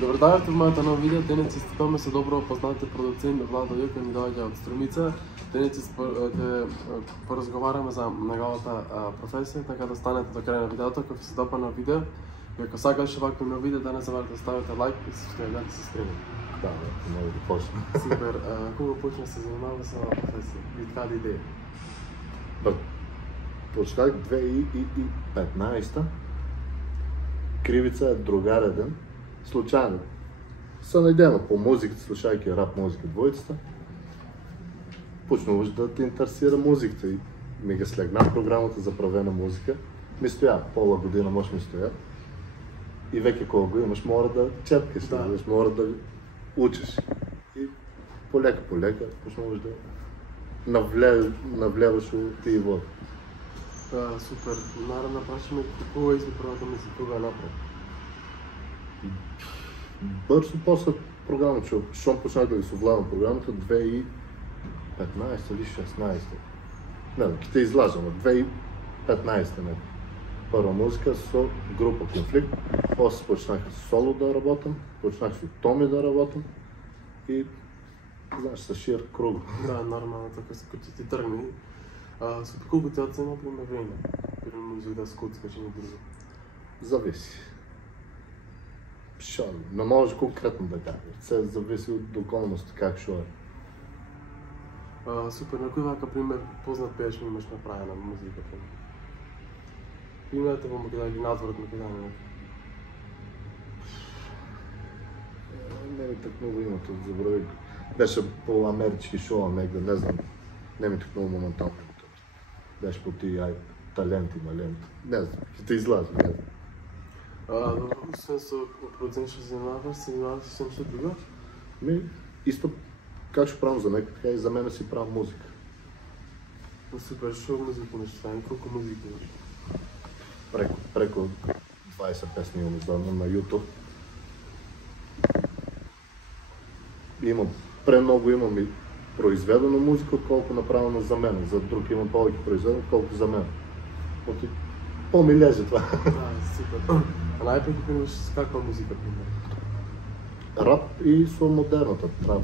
Добродавате в моето ново видео. Денес си стъпаме с добро познати продуцент Владо Юка ни дојде од Струмица. Денес поразговараме за неговата професија, така да станете до крај на видеото. Ако ви се допадна видео и ако сакаш овакво ново видео, да не забравяйте да ставите лайк и се гледате се стреми. Да, може да почне. Супер. Кога почна се занимава с оваа професија? И така идеја? Почнах 2015. Кривица е другареден. Случайно. Се најдено по музиката, слушајќи рап музика двојцата. Почнуваш да те интересира музиката и ми ги слегна програмата за правена музика. Ми стоја, пола година може ми стоја. И веќе кога го имаш, мора да чепкаш, мора да учиш. И полека почнуваш да навлеваш у тие води. Супер. Наравно прашаме кога изби првата музика, кога ја направи? Бързо после програмата, щом почнах да ги совладам програмата 2015 или 2016. Не, ќе те излажам, 2015 не. Първа музика со група Конфликт, после почнах соло да работам, почнах с Томи да работам и знаеш, с шир круг. Да, нормално, така се като ти тръгне. Супер, колко ти оцена пример време? Примерно музика да скуцкаш и на друго. Зависи. Не може конкретно да кажа. Се зависи от околността, как ще е. Супер, на кој вака пример познат пееш ми имаш направена музика? Примерите во Македонија или надвор од Македонија? Не ми так много има, тут забравих. Беше по амерички шоу негде, не знам. Не ми так много моментално. Беше по тия таленти, маленти. Не знам, ќе те излажа, не знам. Освен со продуцент што се занимаваш со нешто друго? Исто как ще правим за некој, така и за мене си правим музика. Супер, што музика имаш това? Колко музика имаш? Преко 20 песни имам издадено на YouTube. Премногу имам и произведена музика, отколко направено за мен. За друг имам повече произведено, отколко за мен. По-ми лезе това. Да, супер. А най-преки имаш с каква музика, пример? Рап и со модерната трап.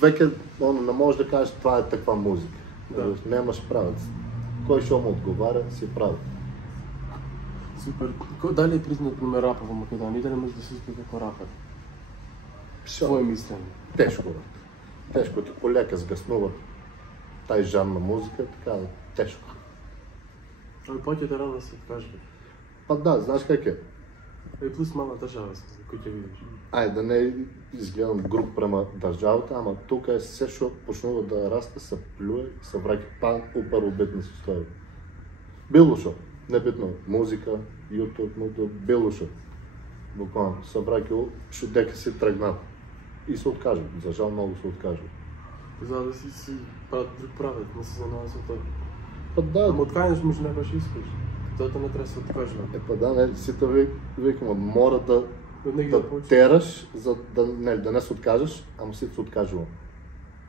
Веќе не можеш да кажеш това е таква музика. Да. Немаш правец. Кој што му одговаря, си прави. Супер. Дали е признат, пример, рапа во Македонија? Дали може да се успее како рапер? Своje мислење? Тешко. Тешко ти полека сгаснува тај жанр на музика, така тешко. Ами поќе да рано се откажа. Па да, знаеш как е? И плюс мала држава, кој ќе видиш. Ајде, да не изгледам груб према државата, ама тука е се што почнува да расте, се плюе и се враќа упарубитни состојби. Било шо, небитно, музика, YouTube, било шо. Буквално, се враќа што дека си тргнат. И се откажа, за жал много се откажа. За да си правят друг правец, не се занимава со тоа. Па да. Ама откажеш може не баш искаш. Тоа не треба да се откажува. Па да, не, сите викам, мора да тераш, за да не се откажеш, ама сите се откажува.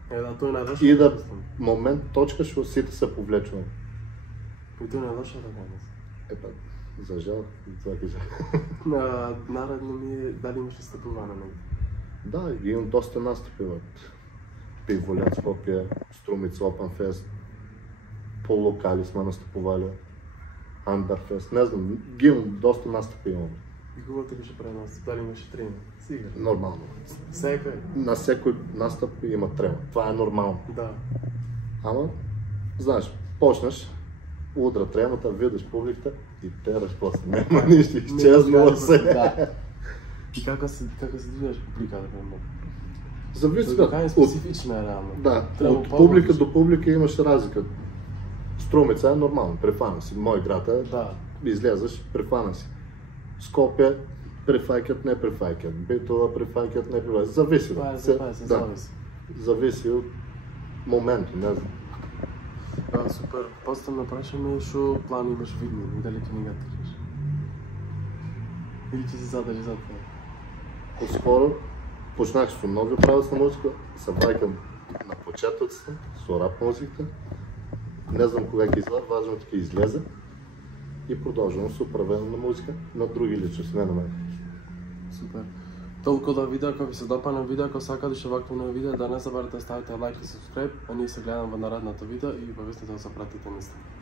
Да, тоа е најлошо. И да момент точка што сите се повлечува. И тоа е најлошо да кажеш. Па, за жал, това кажа. Наредно ми е дали имаш настъпуване негде? Да, имам доста настъпи от Пиволян, Скопие, Струмица, Open Fest, по локали сме настъпували, Underfest, не знам, имам доста настъпи имам. И кога ти беше прави настъп? Дали имаше тренинг? Сигурно? Нормално. Всеки? На всеки настъп има трема, това е нормално. Да. Ама, знаеш, почнеш, удра тремата, видиш публиката и тераш после. Нема нищо, изчезнало се. Да. И како се движиш публиката? Зависи така е специфична е реално. Да, от публика до публика имаш разлика. Струмица е нормално, префана си. Мой град е, излезеш, префана си. Скопие, префайкат, не префайкат. Битола, префайкат, не префайкат. Зависи. Зависи от момента, не знам. Супер. После напрашаме, шо план имаш видни и дали ти не ги тържиш? Или ти си задържи за това? По-скоро почнах с нови правец на музика, се враќам на почетоците, со рап музиката. Не знам кога ќе излезе, важно е ќе излезе и продължавам с управление на музика на други личности, не на мен. Супер. Толку до видео, ако ви се допадна видео, ако сакате уште вакво ново видео, да не забравите да ставите лайк и subscribe, а ние се гледаме во наредното видео и повеснете да се пратите на Инстаграм.